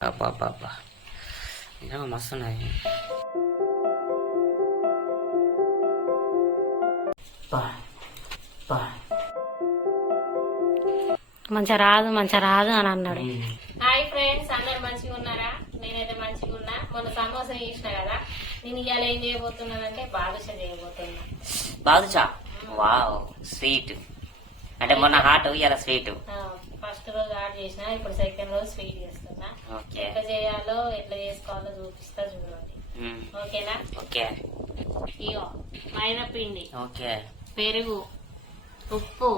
అబ్బా అబ్బా అబ్బా నిజంగా మస్తు ఉన్నాయి బా బా మంచిగా రాదు మంచిగా రాదు అని అన్నాడు. హాయ్ ఫ్రెండ్స్ అందరు మంచిగా ఉన్నారా? నేనైతే మంచిగా ఉన్నా. మొన్న సమోసా చేసిన కదా. నేను ఇవాళ ఏం చేయబోతున్నానంటే బాదుషా చేయబోతున్నా. బాదుచా వావ్ స్వీట్ అంటే మొన్న హాట్ ఇలా స్వీట్ ఫస్ట్ రోజు ఆర్డర్ చేసిన ఇప్పుడు సెకండ్ రోజు స్వీట్ చేస్తున్నా. ఎట్లా చేయాలో ఎట్లా చేసుకోవాలో చూపిస్తా చూడండి. ఓకేనా? ఓకే. ఇగో మైదా పిండి ఓకే. పెరుగు ఉప్పు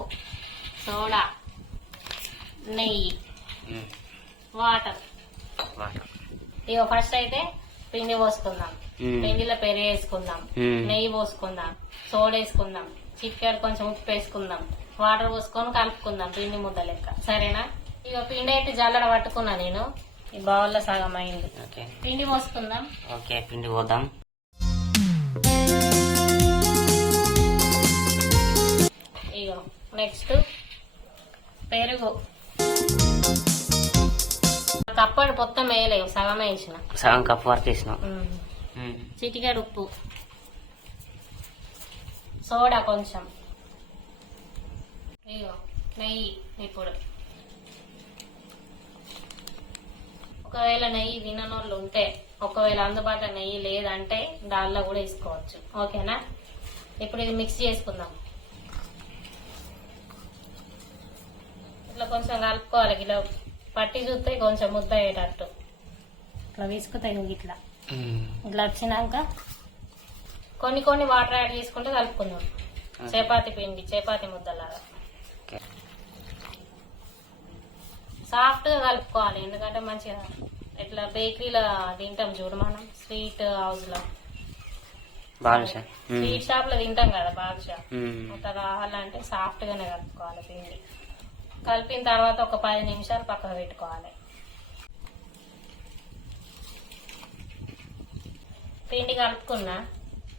సోడా నెయ్యి. వాటర్. ఇగో ఫస్ట్ అయితే పిండి పోసుకుందాం. పిండిలో పెరుగు వేసుకుందాం. నెయ్యి పోసుకుందాం. సోడా వేసుకుందాం. చిక్కర్ కొంచెం ఉప్పు వేసుకుందాం. వాటర్ పోసుకొని కలుపుకుందాం పిండి ముద్ద లెక్క. సరేనా? ఇక పిండి అయితే జల్లడ పట్టుకున్నా నేను. ఈ బౌల్లో సగం అయింది. ఓకే. పిండి పోసుకుందాం. ఓకే పిండి పోద్దాం ఇగో నెక్స్ట్ పెరుగు. కప్పటి మొత్తం వేయలేవు సగం వేసిన. సగం కప్ వరకు వేసినాం. చిటికెడు ఉప్పు. సోడా కొంచెం. ఇగో నెయ్యి ఇప్పుడు ఒకవేళ నెయ్యి తిననోళ్ళు ఉంటే ఒకవేళ అందుబాటులో నెయ్యి లేదంటే దానిలో కూడా వేసుకోవచ్చు. ఓకేనా? ఇప్పుడు ఇది మిక్స్ చేసుకుందాం. ఇట్లా కొంచెం కలుపుకోవాలి ఇట్లా పట్టి చూస్తే కొంచెం ముద్ద అయ్యేటట్టు. ఇట్లా విసుకుతాయి నువ్వు ఇట్లా. ఇట్లా వచ్చినాక కొన్ని కొన్ని వాటర్ యాడ్ చేసుకుంటే కలుపుకుందాం. చపాతి పిండి చపాతి ముద్దలాగా ఓకే సాఫ్ట్గా కలుపుకోవాలి. ఎందుకంటే మంచిగా ఇట్లా బేకరీలో తింటాం చూడు మనం. స్వీట్ హౌస్లో బాదుషా. మ్మ్. స్వీట్ షాప్లో తింటాం కదా బాదుషా. అట్లా కావాలంటే సాఫ్ట్ గానే కలుపుకోవాలి పిండి. కలిపిన తర్వాత ఒక పది నిమిషాలు పక్కన పెట్టుకోవాలి. పిండి కలుపుకున్నా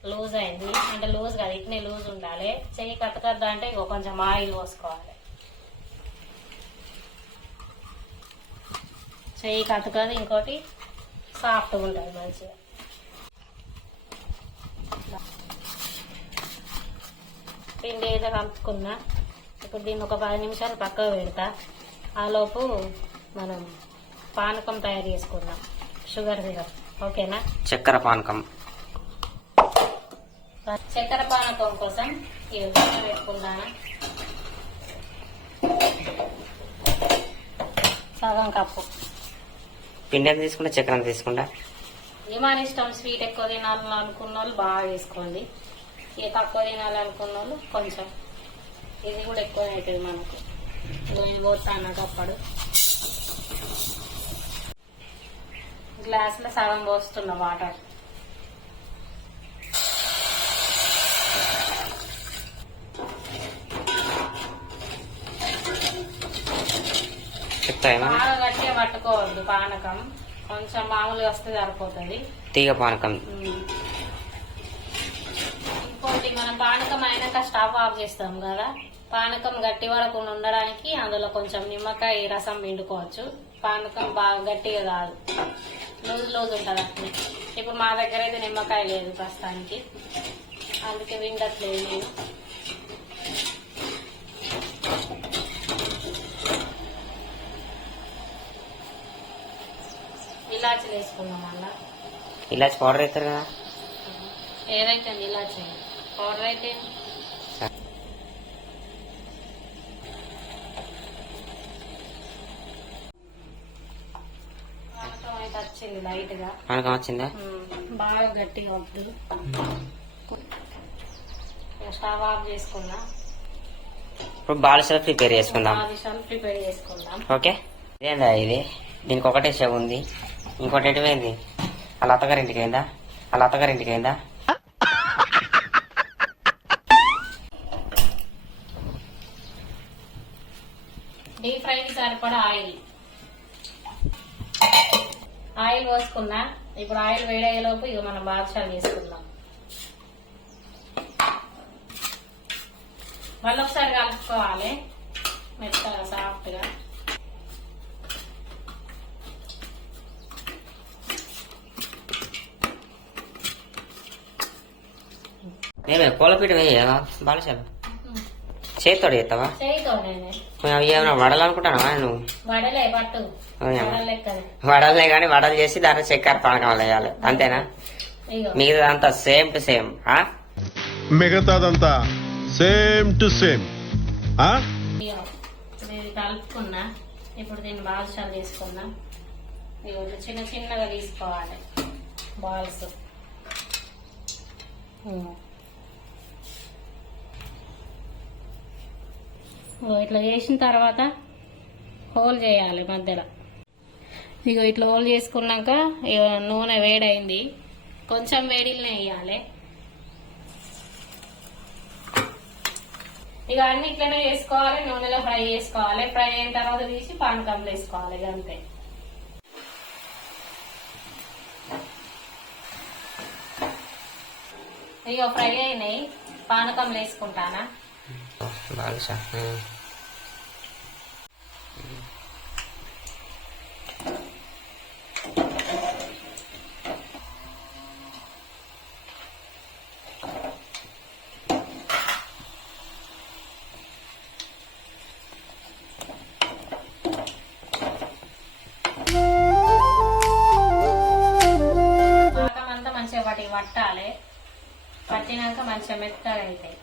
లూజ్ అయింది. అంటే లూజ్ కాదు ఇట్నే లూజ్ ఉండాలి. చెయ్యి కట్టకద్దా అంటే ఇగో కొంచెం ఆయిల్ పోసుకోవాలి. చెయ్యి కట్టుకది ఇంకోటి సాఫ్ట్గా ఉంటుంది మంచిగా. పిండి అయితే కలుపుకున్నా ఇప్పుడు దీన్ని ఒక పది నిమిషాలు పక్కకు పెడతా. ఆలోపు మనం పానకం తయారు చేసుకుందాం షుగర్ సిరప్ ఓకేనా? చక్కెర పానకం. చక్కెర పానకం కోసం పెట్టుకుందాను సగం కప్పు. పిండి ఎంత తీసుకుంటా చక్కెర ఎంత తీసుకుంటా. ఏమని ఇష్టం స్వీట్ ఎక్కువ తినాలని అనుకున్న వాళ్ళు బాగా వేసుకోండి ఇక తక్కువ తినాలనుకున్న వాళ్ళు కొంచెం. ఇది కూడా ఎక్కువ అవుతుంది మనకు. గోయి పోతాను కప్పడు గ్లాసులో సగం పోస్తున్న వాటర్. చెప్తా ఏమన్నా? బాగా గట్టిగా పట్టుకోవద్దు పానకం. కొంచెం మామూలుగా వస్తే సరిపోతుంది. తీగ పానకం. ఇంకోటి మనం పానకం అయినాక స్టవ్ ఆఫ్ చేస్తాం కదా. పానకం గట్టి పడకుండా ఉండడానికి అందులో కొంచెం నిమ్మకాయ రసం పిండుకోవచ్చు. పానకం బాగా గట్టిగా కాదు. లూజ్ లూజ్ ఉంటుంది అట్నే ఇప్పుడు మా దగ్గర అయితే నిమ్మకాయ లేదు ప్రస్తుతానికి. అందుకే విండట్లేదు నేను. ఇలాచీలు వేసుకుందాం అలా ఇలాచి పౌడర్ అవుతారు కదా? ఏదైతే ఇలాచీ? పౌడర్ అయితే? వచ్చింది లైట్గా పానకం వచ్చిందా బాగా గట్టిగా వద్దు. స్టవ్ ఆఫ్ చేసుకున్నా ఇప్పుడు బాదుషా ప్రిపేర్ చేసుకుందాం. ప్రిపేర్ చేసుకుందాం. ఓకే? ఇదేందా ఇది? దీనికి ఒకటే షవ్ ఉంది. ఇంకోటి ఎటువైంది వాళ్ళ అత్తగారింటికి అయిందా వాళ్ళ అత్తగారింటికి అయిందా డీప్ ఫ్రైకి సరిపడా ఆయిల్. ఆయిల్ పోసుకున్నా. ఇప్పుడు ఆయిల్ వేడయ్యేలోపు ఇక మనం బాదుషాలు వేసుకుందాం మళ్ళీ ఒకసారి కలుపుకోవాలి. మెత్తగా సాఫ్ట్గా ఏమే కోలపీట వేయవా బాలశాల చేతితోడు చేస్తావా అవి ఏమైనా వడలు అనుకుంటానా నువ్వు? వడలే పట్టు. అవునా? వడలు లెక్కనే. వడలే కానీ వడలు చేసి దాంట్లో చక్కెర పానకం వేయాలి. అంతేనా? మిగతా అంతా సేమ్ టు సేమ్ మిగతాదంతా సేమ్ టు సేమ్ కలుపుకున్నా. ఇప్పుడు దీన్ని తీసుకున్నా ఇట్లా చిన్న చిన్నగా తీసుకోవాలి. బాల్స్. ఇట్లా చేసిన తర్వాత హోల్ చేయాలి మధ్యలో. ఇగో ఇట్లా హోల్ చేసుకున్నాక నూనె వేడైంది. కొంచెం వేడిల్నే వేయాలి. ఇక అన్ని ఇట్లనే చేసుకోవాలి నూనెలో ఫ్రై చేసుకోవాలి. ఫ్రై అయిన తర్వాత తీసి పానకంలో వేసుకోవాలి అంతే. ఇక ఫ్రై అయినాయి. పానకంలో వేసుకుంటానా? మంచిగా మెత్తగా అవుతాయి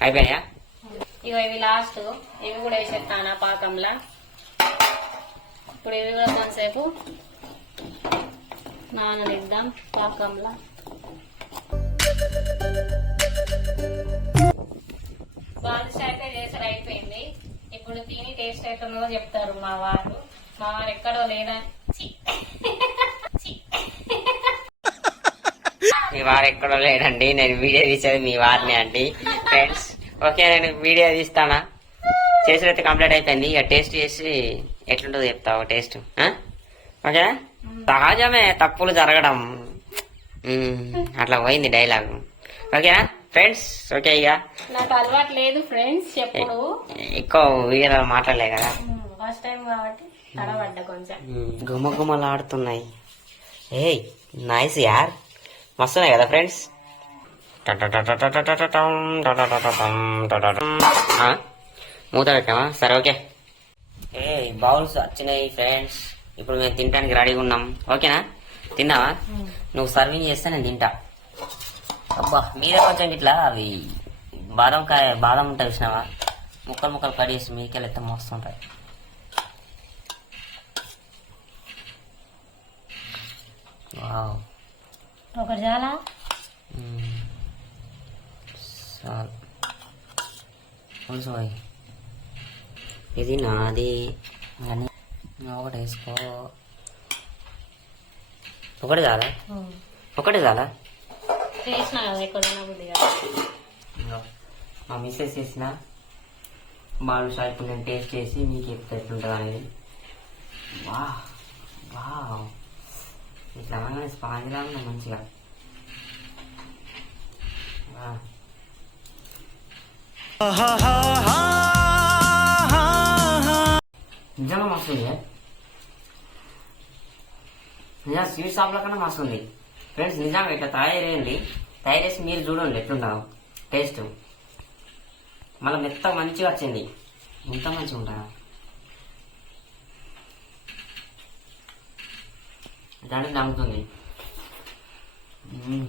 అయిపోయా ఇగో ఇవి లాస్ట్ ఇవి కూడా వేసేస్తాను ఆ పాకంలా. ఇప్పుడు ఇవి కూడా కొంతసేపు నాననిద్దాం పాకంలా. బాదుషా అయితే చేసారు అయిపోయింది. ఇప్పుడు తిని టేస్ట్ ఎట్లుందో చెప్తారు మా వారు. మా వారు ఎక్కడో లేదా. మీ వారు ఎక్కడో లేడండి నేను వీడియో తీసేది మీ వారిని అండి. ఫ్రెండ్స్ ఓకే నేను వీడియో తీస్తానా? చేసిన అయితే కంప్లీట్ అయిపోయింది. ఇక టేస్ట్ చేసి ఎట్లుంటుందో చెప్తావు టేస్ట్ ఓకే సహజమే తప్పులు జరగడం. అట్లా పోయింది డైలాగ్ ఓకేనా? ఫ్రెండ్స్ ఓకే ఇక నాకు అలవాటు లేదు ఫ్రెండ్స్ చెప్పుడు ఎక్కువ వీడియోలో మాట్లాడలే కదా ఫస్ట్ టైం కాబట్టి తడబడ్డా కొంచెం గుమ్మ గుమ్మలాడుతున్నాయి ఏయ్ నైస్ యార్ మస్తున్నాయి కదా ఫ్రెండ్స్ మూత పెట్టామా సరే ఓకే ఏ బౌల్స్ వచ్చినాయి ఫ్రెండ్స్ ఇప్పుడు మేము తినడానికి రెడీగా ఉన్నాం ఓకేనా తిన్నావా నువ్వు సర్వింగ్ చేస్తే నేను తింటా అబ్బా మీద కొంచెం ఇట్లా అవి బాదం కాయ బాదం ఉంటాయి చూసినావా? ముక్కలు ముక్కలు కట్ చేసి మీకెళ్ళి ఎత్తే మస్తుంటాయి. వావ్. ఒకటి చాలా? పులుసు ఇది నాది. ఒకటి వేసుకో. ఒకటి చాలా? ఒకటి చాలా? చేసిన కదా ఎక్కువ తినబుద్ది కదా ఇంగో మా మిస్సెస్ చేసిన బాలు షా ఇప్పుడు నేను టేస్ట్ చేసి మీకు చెప్తే ఎట్లుంటుంది అనేది వా వా ఇట్లా అనగానే స్పాంజ్ లాగా ఉంది మంచిగా వా. నిజంగా మస్తు ఉంది నిజంగా స్వీట్ షాప్ల కన్నా మస్తు ఉంది ఫ్రెండ్స్ నిజంగా ఇట్లా తయారైంది. తయారు చేసి మీరు చూడండి ఎట్లుంటావు టేస్ట్ మళ్ళీ మెత్త మంచిగా వచ్చింది. ఇంత మంచిగా ఉంటుందా దానికి నమ్ముతుంది. మ్మ్.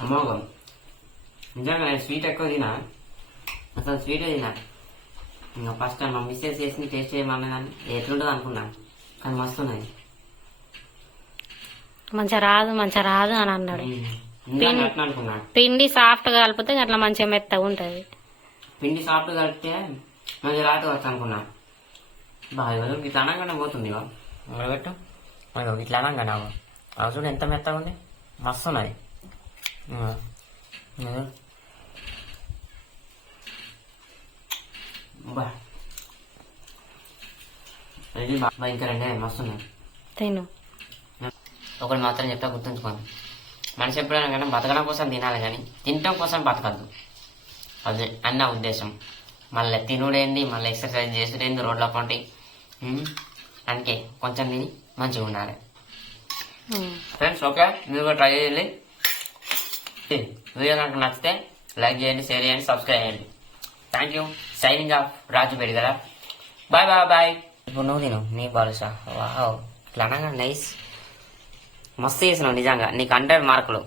అమోఘం. నిజంగా నేను స్వీట్ ఎక్కువ తినా అసలు స్వీట్ తినా ఇంకా ఫస్ట్ టైం మా మిస్సెస్ చేసి టేస్ట్ చేయమన్నదాన్ని. ఎట్లుంటుంది అనుకున్నాను కానీ మస్తు ఉన్నది. మంచిగా రాదు మంచిగా రాదు అని అన్నాడు. పిండి సాఫ్ట్గా కలిపితే అట్లా మంచిగా మెత్తగా ఉంటది. పిండి సాఫ్ట్ కలిపితే మంచి రాటు వచ్చు అనుకున్నా. బాగా ఇట్లా అనగానే పోతుంది ఇట్లా అనగానే. అవి చూడు ఎంత మెత్తగా ఉంది. మస్తు ఉన్నది. బా. ఇది ఇంకా రెండే మస్తు ఉన్నాయి. తిను. ఒకటి మాత్రం చెప్తా గుర్తుంచుకోండి. మనిషి ఎప్పుడైనా కానీ బతకడం కోసం తినాలి కానీ తినటం కోసం బతకద్దు. అదే అన్న ఉద్దేశం. మళ్ళీ తినుడేంది మళ్ళీ ఎక్సర్సైజ్ చేసుడేంది రోడ్ల పంటి అందుకే కొంచెం తిని మంచిగా ఉండాలి. Friends okay? మీరు కూడా ట్రై చేయండి. వీడియో కనుక నచ్చితే లైక్ చేయండి షేర్ చేయండి సబ్స్క్రైబ్ చేయండి. Thank you signing off Raju కదా బాయ్ బాయ్ బాయ్ ఇప్పుడు నువ్వు తిను. నీ బాలుషా వావ్ ఇట్లా అనగా నైస్ మస్తు చేసినావు నిజంగా. నీకు హండ్రెడ్ మార్కులు.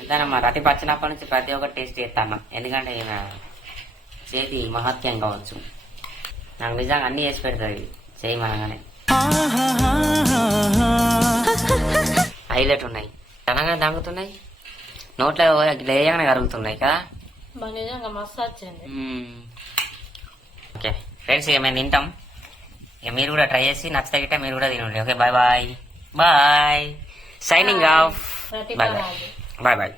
ఎంతైనా మా రతి పచ్చినప్పటి నుంచి ప్రతి ఒక్కటి టేస్ట్ చేస్తాను. ఎందుకంటే ఈయన చేతి మహత్యం కావచ్చు. నాకు నిజంగా అన్ని చేసి పెడుతుంది చేయమనగానే. హైలైట్ ఉన్నాయి. తనగా తాగుతున్నాయి. నోట్లో లేయగానే కరుగుతున్నాయి కదా. ఓకే. ఫ్రెండ్స్ ఇక మేము తింటాం. ఇక మీరు కూడా ట్రై చేసి నచ్చితే గిట్ట మీరు కూడా తినండి. Okay bye bye. Bye. Signing off bye bye bye bye